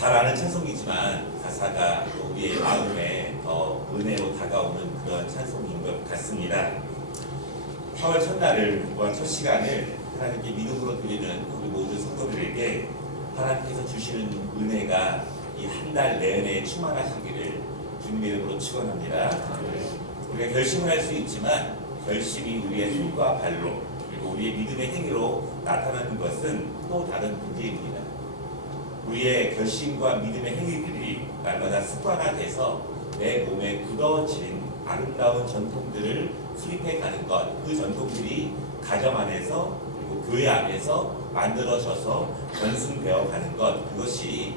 잘 아는 찬송이지만 가사가 우리의 마음에 더 은혜로 다가오는 그런 찬송인 것 같습니다. 8월 첫날을 또한 첫 시간을 하나님께 믿음으로 드리는 우리 모든 성도들에게 하나님께서 주시는 은혜가 이 한 달 내내 충만하시기를 주님의 이름으로 축원합니다. 우리가 결심을 할 수 있지만 결심이 우리의 손과 발로 그리고 우리의 믿음의 행위로 나타나는 것은 또 다른 문제입니다. 우리의 결심과 믿음의 행위들이 날마다 습관화돼서 내 몸에 굳어진 아름다운 전통들을 수립해 가는 것, 그 전통들이 가정 안에서 그리고 교회 안에서 만들어져서 전승되어 가는 것, 그것이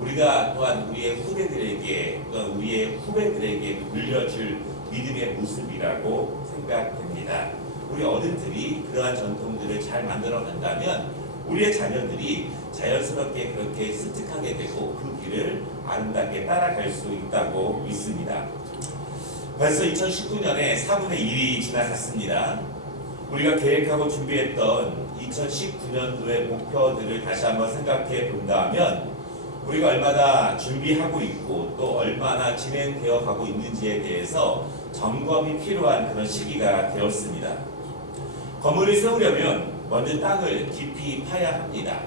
우리가 또한 우리의 후대들에게 또한 우리의 후배들에게 물려줄 믿음의 모습이라고 생각됩니다. 우리 어른들이 그러한 전통들을 잘 만들어 간다면 우리의 자녀들이 자연스럽게 그렇게 습득하게 되고 그 길을 아름답게 따라갈 수 있다고 믿습니다. 벌써 2019년에 4분의 1이 지나갔습니다. 우리가 계획하고 준비했던 2019년도의 목표들을 다시 한번 생각해 본다면 우리가 얼마나 준비하고 있고 또 얼마나 진행되어 가고 있는지에 대해서 점검이 필요한 그런 시기가 되었습니다. 건물을 세우려면 먼저 땅을 깊이 파야 합니다.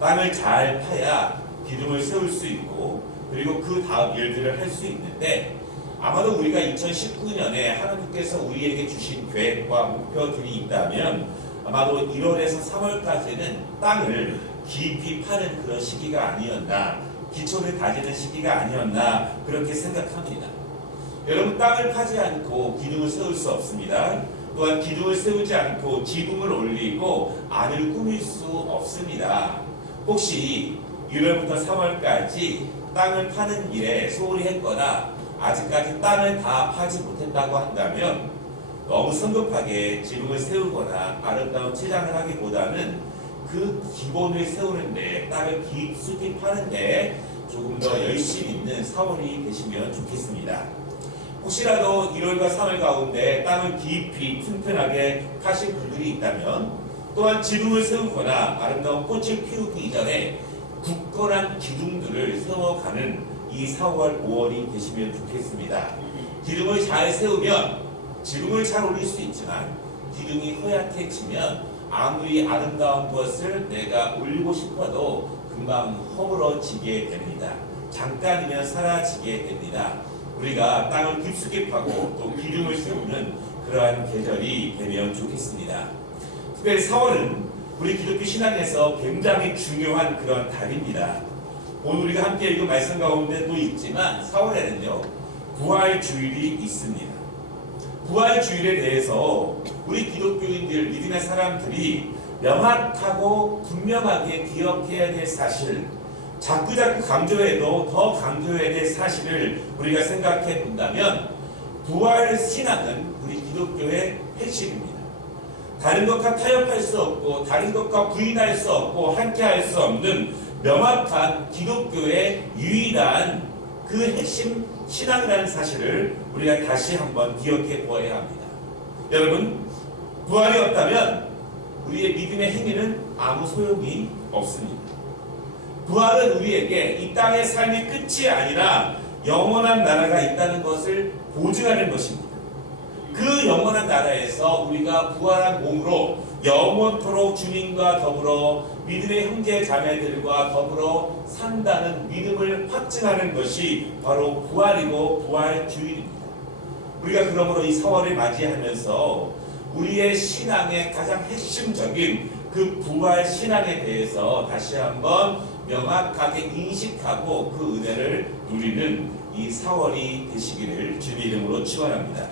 땅을 잘 파야 기둥을 세울 수 있고 그리고 그 다음 일들을 할 수 있는데 아마도 우리가 2019년에 하나님께서 우리에게 주신 계획과 목표들이 있다면 아마도 1월에서 3월까지는 땅을 깊이 파는 그런 시기가 아니었나, 기초를 다지는 시기가 아니었나 그렇게 생각합니다. 여러분, 땅을 파지 않고 기둥을 세울 수 없습니다. 또한 기둥을 세우지 않고 지붕을 올리고 안을 꾸밀 수 없습니다. 혹시 1월부터 3월까지 땅을 파는 일에 소홀히 했거나 아직까지 땅을 다 파지 못했다고 한다면 너무 성급하게 지붕을 세우거나 아름다운 치장을 하기보다는 그 기본을 세우는데 땅을 깊숙이 파는데 조금 더 열심히 있는 4월이 되시면 좋겠습니다. 혹시라도 1월과 3월 가운데 땅을 깊이 튼튼하게 파신 분들이 있다면 또한 지붕을 세우거나 아름다운 꽃을 피우기 이전에 굳건한 기둥들을 세워가는 이 4월, 5월이 되시면 좋겠습니다. 기둥을 잘 세우면 지붕을 잘 올릴 수 있지만 기둥이 허약해지면 아무리 아름다운 것을 내가 올리고 싶어도 금방 허물어지게 됩니다. 잠깐이면 사라지게 됩니다. 우리가 땅을 깊숙이 파고 또 기둥을 세우는 그러한 계절이 되면 좋겠습니다. 특별히 4월은 우리 기독교 신앙에서 굉장히 중요한 그런 달입니다. 오늘 우리가 함께 읽은 말씀 가운데도 있지만 4월에는요 부활주일이 있습니다. 부활주일에 대해서 우리 기독교인들, 믿음의 사람들이 명확하고 분명하게 기억해야 될 사실, 자꾸자꾸 강조해도 더 강조해야 될 사실을 우리가 생각해 본다면 부활신앙은 우리 기독교의 핵심입니다. 다른 것과 타협할 수 없고 다른 것과 부인할 수 없고 함께할 수 없는 명확한 기독교의 유일한 그 핵심 신앙이라는 사실을 우리가 다시 한번 기억해 보아야 합니다. 여러분, 부활이 없다면 우리의 믿음의 행위는 아무 소용이 없습니다. 부활은 우리에게 이 땅의 삶의 끝이 아니라 영원한 나라가 있다는 것을 보증하는 것입니다. 그 영원한 나라에서 우리가 부활한 몸으로 영원토록 주님과 더불어 믿음의 형제 자매들과 더불어 산다는 믿음을 확증하는 것이 바로 부활이고 부활주일입니다. 우리가 그러므로 이 4월을 맞이하면서 우리의 신앙의 가장 핵심적인 그 부활 신앙에 대해서 다시 한번 명확하게 인식하고 그 은혜를 누리는 이 4월이 되시기를 주님의 이름으로 축원합니다.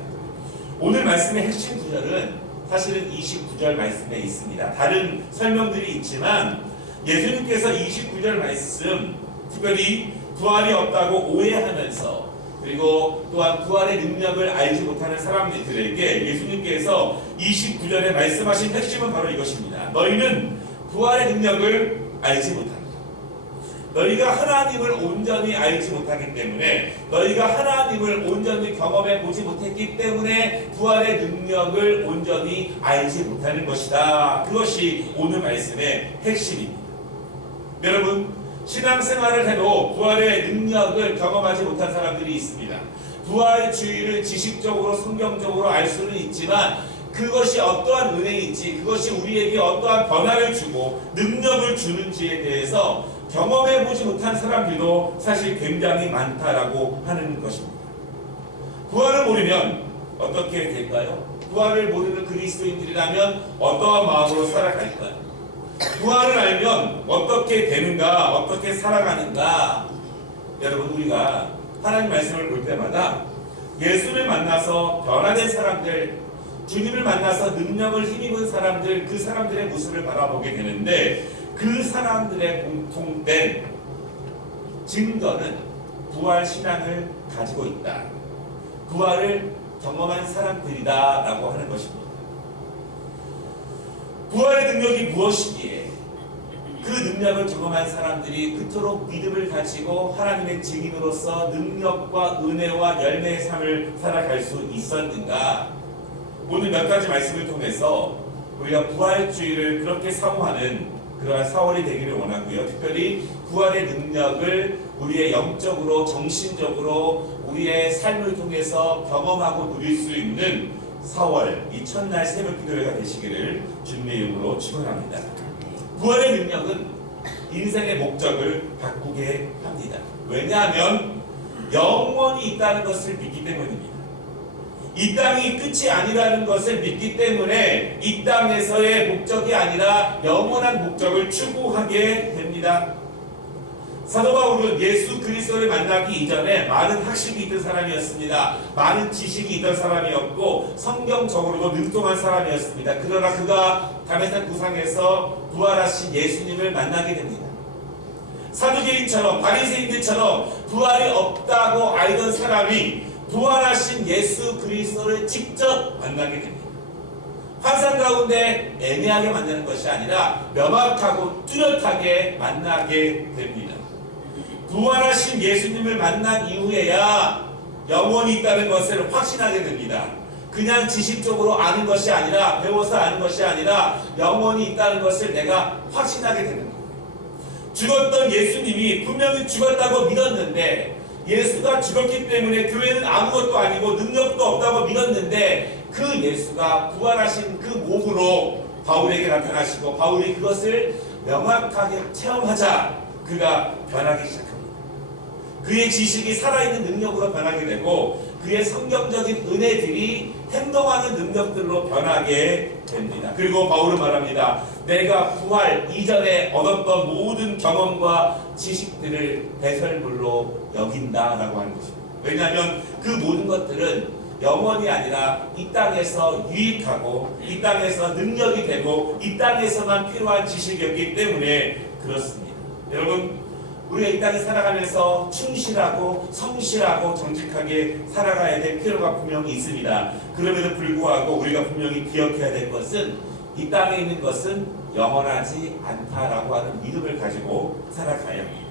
오늘 말씀의 핵심 구절은 사실은 29절 말씀에 있습니다. 다른 설명들이 있지만 예수님께서 29절 말씀, 특별히 부활이 없다고 오해하면서 그리고 또한 부활의 능력을 알지 못하는 사람들에게 예수님께서 29절에 말씀하신 핵심은 바로 이것입니다. 너희는 부활의 능력을 알지 못한다. 너희가 하나님을 온전히 알지 못하기 때문에, 너희가 하나님을 온전히 경험해 보지 못했기 때문에 부활의 능력을 온전히 알지 못하는 것이다. 그것이 오늘 말씀의 핵심입니다. 여러분, 신앙생활을 해도 부활의 능력을 경험하지 못한 사람들이 있습니다. 부활주의를 지식적으로 성경적으로 알 수는 있지만 그것이 어떠한 은혜인지, 그것이 우리에게 어떠한 변화를 주고 능력을 주는지에 대해서 경험해보지 못한 사람들도 사실 굉장히 많다라고 하는 것입니다. 부활을 모르면 어떻게 될까요? 부활을 모르는 그리스도인들이라면 어떠한 마음으로 살아갈까요? 부활을 알면 어떻게 되는가, 어떻게 살아가는가? 여러분, 우리가 하나님 말씀을 볼 때마다 예수를 만나서 변화된 사람들, 주님을 만나서 능력을 힘입은 사람들, 그 사람들의 모습을 바라보게 되는데 그 사람들의 공통된 증거는 부활 신앙을 가지고 있다. 부활을 경험한 사람들이다 라고 하는 것입니다. 부활의 능력이 무엇이기에 그 능력을 경험한 사람들이 그토록 믿음을 가지고 하나님의 증인으로서 능력과 은혜와 열매의 삶을 살아갈 수 있었는가? 오늘 몇 가지 말씀을 통해서 우리가 부활주의를 그렇게 사모하는 그러한 4월이 되기를 원하고요. 특별히 부활의 능력을 우리의 영적으로, 정신적으로 우리의 삶을 통해서 경험하고 누릴 수 있는 4월 이 첫날 새벽 기도회가 되시기를 주님의 이름으로 축원합니다. 부활의 능력은 인생의 목적을 바꾸게 합니다. 왜냐하면 영원히 있다는 것을 믿기 때문입니다. 이 땅이 끝이 아니라는 것을 믿기 때문에 이 땅에서의 목적이 아니라 영원한 목적을 추구하게 됩니다. 사도 바울은 예수 그리스도를 만나기 이전에 많은 학식이 있던 사람이었습니다. 많은 지식이 있던 사람이었고 성경적으로도 능통한 사람이었습니다. 그러나 그가 다메섹 구상에서 부활하신 예수님을 만나게 됩니다. 사두개인처럼 바리새인들처럼 부활이 없다고 알던 사람이 부활하신 예수 그리스도를 직접 만나게 됩니다. 환상 가운데 애매하게 만나는 것이 아니라 명확하고 뚜렷하게 만나게 됩니다. 부활하신 예수님을 만난 이후에야 영원히 있다는 것을 확신하게 됩니다. 그냥 지식적으로 아는 것이 아니라, 배워서 아는 것이 아니라 영원히 있다는 것을 내가 확신하게 되는 거예요. 죽었던 예수님이 분명히 죽었다고 믿었는데, 예수가 죽었기 때문에 교회는 아무것도 아니고 능력도 없다고 믿었는데 그 예수가 부활하신 그 몸으로 바울에게 나타나시고 바울이 그것을 명확하게 체험하자 그가 변하기 시작합니다. 그의 지식이 살아있는 능력으로 변하게 되고 그의 성경적인 은혜들이 행동하는 능력들로 변하게 됩니다. 그리고 바울은 말합니다. 내가 부활 이전에 얻었던 모든 경험과 지식들을 배설물로 여긴다라고 하는 것입니다. 왜냐하면 그 모든 것들은 영원이 아니라 이 땅에서 유익하고 이 땅에서 능력이 되고 이 땅에서만 필요한 지식이었기 때문에 그렇습니다. 여러분, 우리가 이 땅에 살아가면서 충실하고 성실하고 정직하게 살아가야 될 필요가 분명히 있습니다. 그럼에도 불구하고 우리가 분명히 기억해야 될 것은 이 땅에 있는 것은 영원하지 않다라고 하는 믿음을 가지고 살아가야 합니다.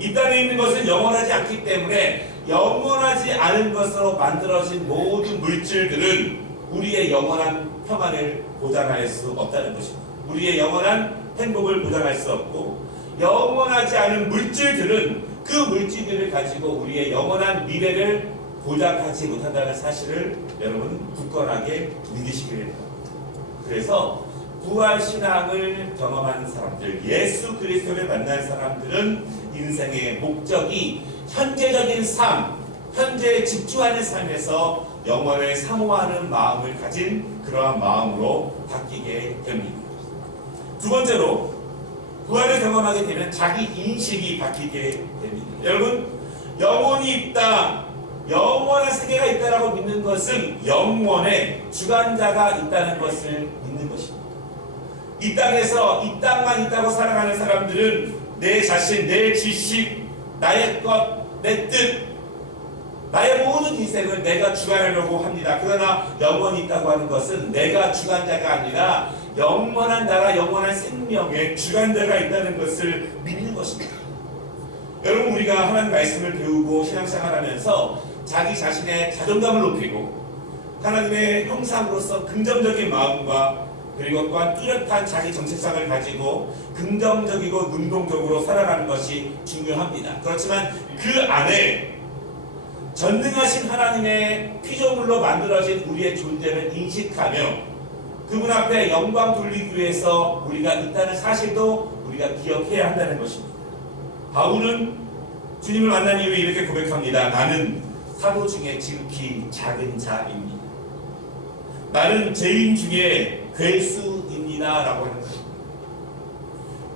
이 땅에 있는 것은 영원하지 않기 때문에 영원하지 않은 것으로 만들어진 모든 물질들은 우리의 영원한 평안을 보장할 수 없다는 것입니다. 우리의 영원한 행복을 보장할 수 없고 영원하지 않은 물질들은 그 물질들을 가지고 우리의 영원한 미래를 보장하지 못한다는 사실을 여러분 굳건하게 믿으시기를 바랍니다. 그래서 부활신앙을 경험하는 사람들, 예수 그리스도를 만난 사람들은 인생의 목적이 현재적인 삶, 현재에 집중하는 삶에서 영원을 사모하는 마음을 가진 그러한 마음으로 바뀌게 됩니다. 두 번째로 부활을 경험하게 되면 자기 인식이 바뀌게 됩니다. 여러분, 영혼이 있다, 영원한 세계가 있다라고 믿는 것은 영원의 주관자가 있다는 것을 믿는 것입니다. 이 땅에서 이 땅만 있다고 살아가는 사람들은 내 자신, 내 지식, 나의 것, 내 뜻, 나의 모든 인생을 내가 주관하려고 합니다. 그러나 영원히 있다고 하는 것은 내가 주관자가 아니라 영원한 나라, 영원한 생명의 주관자가 있다는 것을 믿는 것입니다. 여러분, 우리가 하나님 말씀을 배우고 신앙생활하면서 자기 자신의 자존감을 높이고 하나님의 형상으로서 긍정적인 마음과 그리고 또한 뚜렷한 자기 정체성을 가지고 긍정적이고 능동적으로 살아가는 것이 중요합니다. 그렇지만 그 안에 전능하신 하나님의 피조물로 만들어진 우리의 존재를 인식하며 그분 앞에 영광 돌리기 위해서 우리가 있다는 사실도 우리가 기억해야 한다는 것입니다. 바울은 주님을 만난 이후에 이렇게 고백합니다. 나는 사도 중에 지극히 작은 자입니다. 나는 죄인 중에 괴수입니다. 라고 하는 것입니다.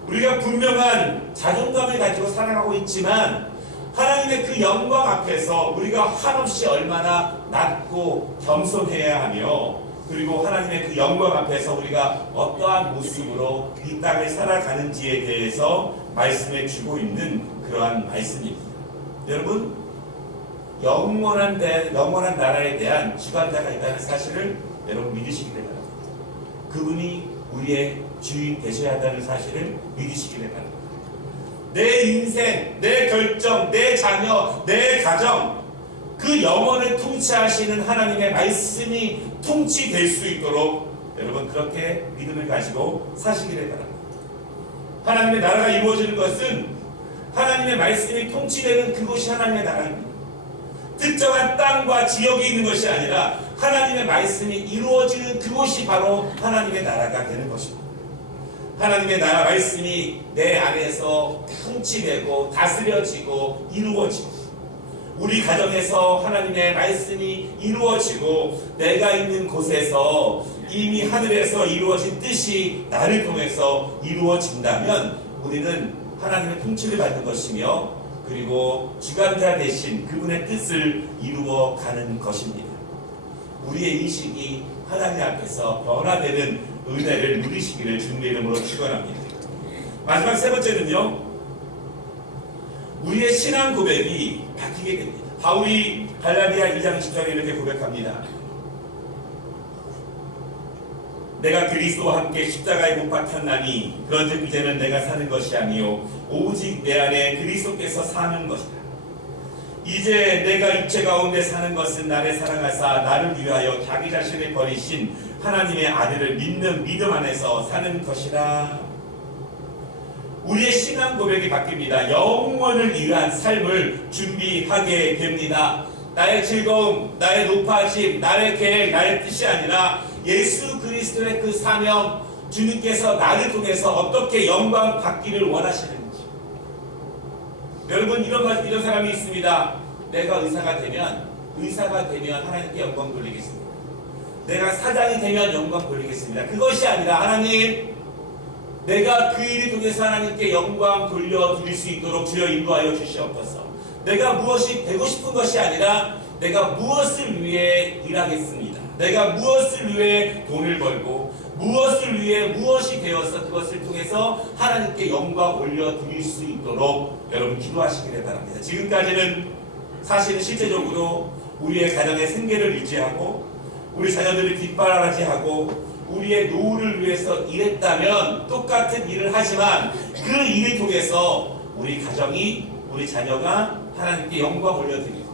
우리가 분명한 자존감을 가지고 살아가고 있지만 하나님의 그 영광 앞에서 우리가 한없이 얼마나 낮고 겸손해야 하며 그리고 하나님의 그 영광 앞에서 우리가 어떠한 모습으로 이 땅을 살아가는지에 대해서 말씀해 주고 있는 그러한 말씀입니다. 여러분, 영원한 나라에 대한 주관자가 있다는 사실을 여러분 믿으시기 바랍니다. 그분이 우리의 주인 되셔야 한다는 사실을 믿으시기 바랍니다. 내 인생, 내 결정, 내 자녀, 내 가정, 그 영혼을 통치하시는 하나님의 말씀이 통치될 수 있도록 여러분 그렇게 믿음을 가지고 사시기를 바랍니다. 하나님의 나라가 이루어지는 것은 하나님의 말씀이 통치되는 그곳이 하나님의 나라입니다. 특정한 땅과 지역이 있는 것이 아니라 하나님의 말씀이 이루어지는 그곳이 바로 하나님의 나라가 되는 것입니다. 하나님의 나라 말씀이 내 안에서 통치되고 다스려지고 이루어지고 우리 가정에서 하나님의 말씀이 이루어지고 내가 있는 곳에서 이미 하늘에서 이루어진 뜻이 나를 통해서 이루어진다면 우리는 하나님의 통치를 받는 것이며 그리고 주관자 대신 그분의 뜻을 이루어가는 것입니다. 우리의 인식이 하나님 앞에서 변화되는 은혜를 누리시기를 주님의 이름으로 축원합니다. 마지막 세 번째는요, 우리의 신앙 고백이 바뀌게 됩니다. 바울이 갈라디아 2장 10절에 이렇게 고백합니다. 내가 그리스도와 함께 십자가에 못 박혔나니 그런즉 이제는 내가 사는 것이 아니요 오직 내 안에 그리스도께서 사는 것이다. 이제 내가 육체 가운데 사는 것은 나를 사랑하사 나를 위하여 자기 자신을 버리신 하나님의 아들을 믿는 믿음 안에서 사는 것이라. 우리의 신앙 고백이 바뀝니다. 영원을 위한 삶을 준비하게 됩니다. 나의 즐거움, 나의 높아짐, 나의 계획, 나의 뜻이 아니라 예수 그리스도의 그 사명, 주님께서 나를 통해서 어떻게 영광 받기를 원하시는지. 여러분, 이런 사람이 있습니다. 내가 의사가 되면 하나님께 영광 돌리겠습니다. 내가 사장이 되면 영광 돌리겠습니다. 그것이 아니라 하나님, 내가 그 일을 통해서 하나님께 영광 돌려드릴 수 있도록 주여 인도하여 주시옵소서. 내가 무엇이 되고 싶은 것이 아니라 내가 무엇을 위해 일하겠습니다. 내가 무엇을 위해 돈을 벌고 무엇을 위해 무엇이 되어서 그것을 통해서 하나님께 영광 올려드릴 수 있도록 여러분 기도하시기를 바랍니다. 지금까지는 사실은 실제적으로 우리의 가정의 생계를 유지하고 우리 자녀들을 뒷바라지 하고 우리의 노후를 위해서 일했다면 똑같은 일을 하지만 그 일을 통해서 우리 가정이, 우리 자녀가 하나님께 영광 올려드리고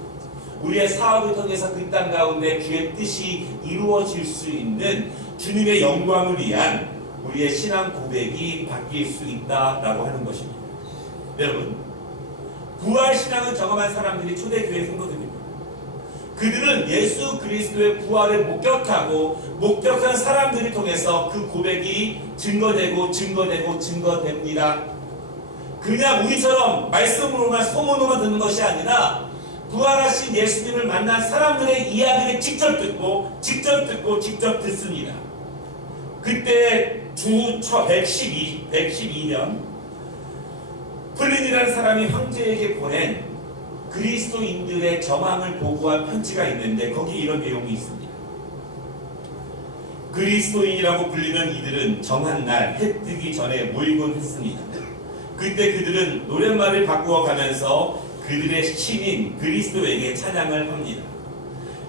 우리의 사업을 통해서 그 땅 가운데 주의 뜻이 이루어질 수 있는 주님의 영광을 위한 우리의 신앙 고백이 바뀔 수 있다라고 하는 것입니다. 여러분, 부활 신앙을 경험한 사람들이 초대교회 성도들입니다. 그들은 예수 그리스도의 부활을 목격한 사람들을 통해서 그 고백이 증거됩니다. 그냥 우리처럼 말씀으로만 소문으로만 듣는 것이 아니라 부활하신 예수님을 만난 사람들의 이야기를 직접 듣고 직접 듣습니다. 그때 주 112년 플린이라는 사람이 황제에게 보낸 그리스도인들의 정황을 보고한 편지가 있는데 거기에 이런 내용이 있습니다. 그리스도인이라고 불리는 이들은 정한 날 해 뜨기 전에 모이곤 했습니다. 그때 그들은 노랫말을 바꾸어 가면서 그들의 신인 그리스도에게 찬양을 합니다.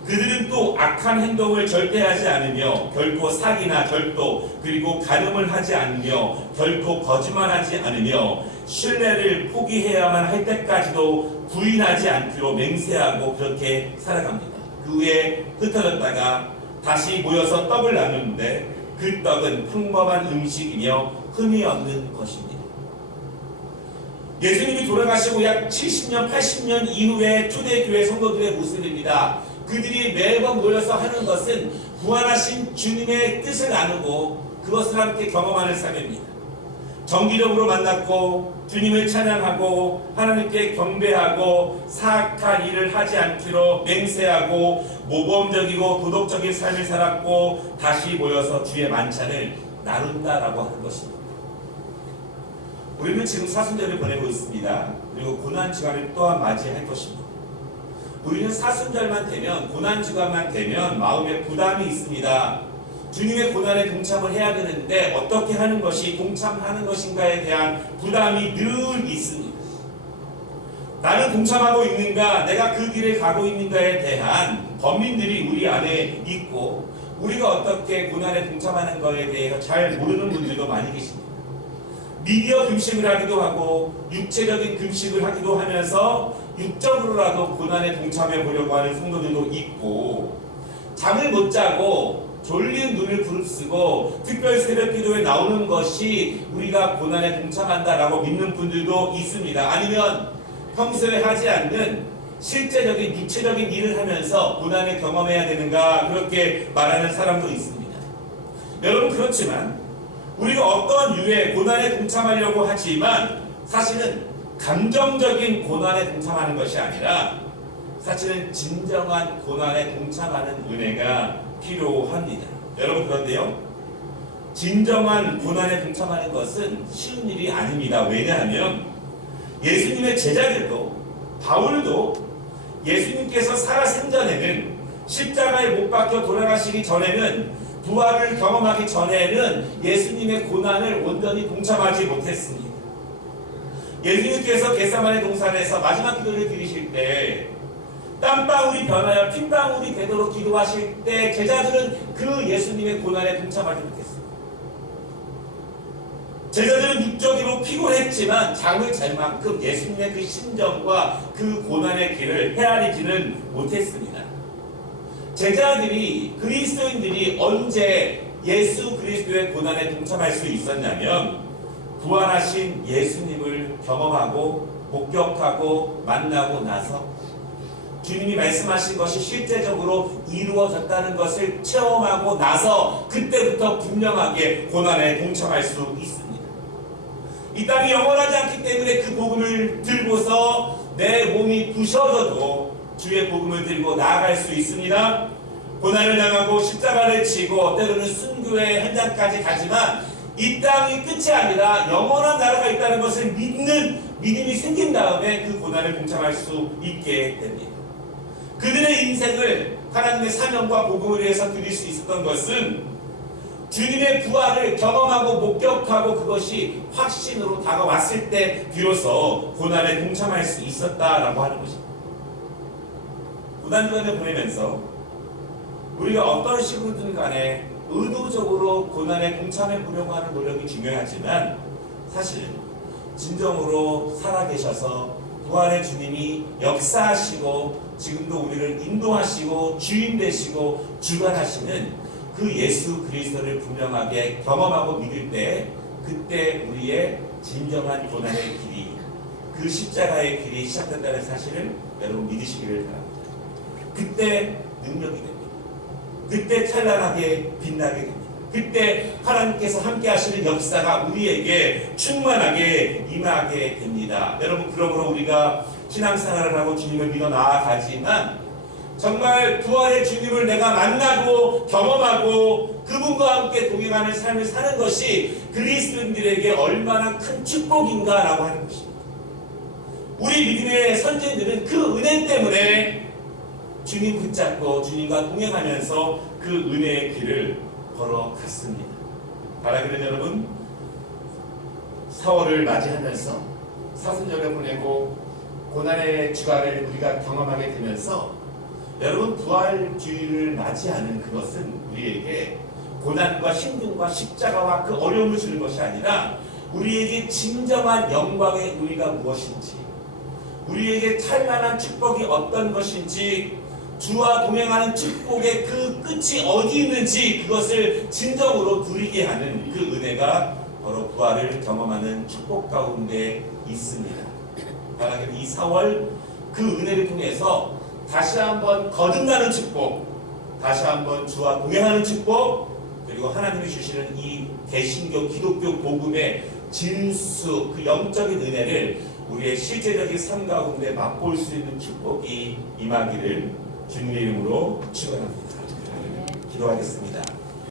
그들은 또 악한 행동을 절대 하지 않으며 결코 사기나 절도 그리고 간음을 하지 않으며 결코 거짓말하지 않으며 신뢰를 포기해야만 할 때까지도 부인하지 않기로 맹세하고 그렇게 살아갑니다. 그 후에 흩어졌다가 다시 모여서 떡을 나누는데 그 떡은 평범한 음식이며 흠이 없는 것입니다. 예수님이 돌아가시고 약 70년, 80년 이후에 초대교회 성도들의 모습입니다. 그들이 매번 모여서 하는 것은 부활하신 주님의 뜻을 나누고 그것을 함께 경험하는 삶입니다. 정기적으로 만났고 주님을 찬양하고 하나님께 경배하고 사악한 일을 하지 않기로 맹세하고 모범적이고 도덕적인 삶을 살았고 다시 모여서 주의 만찬을 나눈다라고 하는 것입니다. 우리는 지금 사순절을 보내고 있습니다. 그리고 고난주간을 또한 맞이할 것입니다. 우리는 사순절만 되면, 고난주간만 되면 마음에 부담이 있습니다. 주님의 고난에 동참을 해야 되는데 어떻게 하는 것이 동참하는 것인가에 대한 부담이 늘 있습니다. 나는 동참하고 있는가, 내가 그 길을 가고 있는가에 대한 범민들이 우리 안에 있고 우리가 어떻게 고난에 동참하는 것에 대해서 잘 모르는 분들도 많이 계십니다. 미디어 금식을 하기도 하고 육체적인 금식을 하기도 하면서 육적으로라도 고난에 동참해 보려고 하는 성도들도 있고, 잠을 못 자고 졸린 눈을 부릅쓰고 특별 새벽 기도에 나오는 것이 우리가 고난에 동참한다라고 믿는 분들도 있습니다. 아니면 평소에 하지 않는 실제적인 육체적인 일을 하면서 고난을 경험해야 되는가, 그렇게 말하는 사람도 있습니다. 여러분, 그렇지만 우리가 어떤 유의 고난에 동참하려고 하지만 사실은 감정적인 고난에 동참하는 것이 아니라 사실은 진정한 고난에 동참하는 은혜가 필요합니다. 여러분, 그런데요, 진정한 고난에 동참하는 것은 쉬운 일이 아닙니다. 왜냐하면 예수님의 제자들도, 바울도 예수님께서 살아생전에는, 십자가에 못 박혀 돌아가시기 전에는, 부활을 경험하기 전에는 예수님의 고난을 온전히 동참하지 못했습니다. 예수님께서 겟세마네 동산에서 마지막 기도를 드리실 때 땀방울이 변하여 핏방울이 되도록 기도하실 때 제자들은 그 예수님의 고난에 동참하지 못했습니다. 제자들은 육적으로 피곤했지만 잠을 잘 만큼 예수님의 그 심정과 그 고난의 길을 헤아리지는 못했습니다. 제자들이, 그리스도인들이 언제 예수 그리스도의 고난에 동참할 수 있었냐면 부활하신 예수님을 경험하고 목격하고 만나고 나서 주님이 말씀하신 것이 실제적으로 이루어졌다는 것을 체험하고 나서 그때부터 분명하게 고난에 동참할 수 있습니다. 이 땅이 영원하지 않기 때문에 그 복음을 들고서 내 몸이 부셔져도 주의 복음을 들고 나아갈 수 있습니다. 고난을 당하고 십자가를 지고 때로는 순교의 현장까지 가지만 이 땅이 끝이 아니라 영원한 나라가 있다는 것을 믿는 믿음이 생긴 다음에 그 고난을 동참할 수 있게 됩니다. 그들의 인생을 하나님의 사명과 복음을 위해서 드릴 수 있었던 것은 주님의 부활을 경험하고 목격하고 그것이 확신으로 다가왔을 때 비로소 고난에 동참할 수 있었다라고 하는 것입니다. 고난주간을 보내면서 우리가 어떤 식으로든 간에 의도적으로 고난에 동참해 보려고 하는 노력이 중요하지만 사실 진정으로 살아계셔서 부활의 주님이 역사하시고 지금도 우리를 인도하시고 주인 되시고 주관하시는 그 예수 그리스도를 분명하게 경험하고 믿을 때 그때 우리의 진정한 고난의 길이, 그 십자가의 길이 시작된다는 사실을 여러분 믿으시기를 바랍니다. 그때 능력이 됩니다. 그때 찬란하게 빛나게 됩니다. 그때 하나님께서 함께 하시는 역사가 우리에게 충만하게 임하게 됩니다. 여러분, 그러므로 우리가 신앙생활을 하고 주님을 믿어 나아가지만 정말 부활의 주님을 내가 만나고 경험하고 그분과 함께 동행하는 삶을 사는 것이 그리스도인들에게 얼마나 큰 축복인가라고 하는 것입니다. 우리 믿음의 선진들은 그 은혜 때문에 주님 붙잡고 주님과 동행하면서 그 은혜의 길을 걸어갔습니다. 바라기는 여러분, 4월을 맞이하면서 사순절을 보내고 고난의 주간을 우리가 경험하게 되면서 여러분, 부활주의를 맞이하는 그것은 우리에게 고난과 힘듦과 십자가와 그 어려움을 주는 것이 아니라 우리에게 진정한 영광의 의의가 무엇인지, 우리에게 찬란한 축복이 어떤 것인지 주와 동행하는 축복의 그 끝이 어디 있는지 그것을 진정으로 누리게 하는 그 은혜가 바로 부활을 경험하는 축복 가운데 있습니다. 하나님 이 4월 그 은혜를 통해서 다시 한번 거듭나는 축복, 다시 한번 주와 동행하는 축복, 그리고 하나님이 주시는 이 개신교 기독교 복음의 진수 그 영적인 은혜를 우리의 실제적인 삶 가운데 맛볼 수 있는 축복이 임하기를 주님의 이름으로 축원합니다. 기도하겠습니다.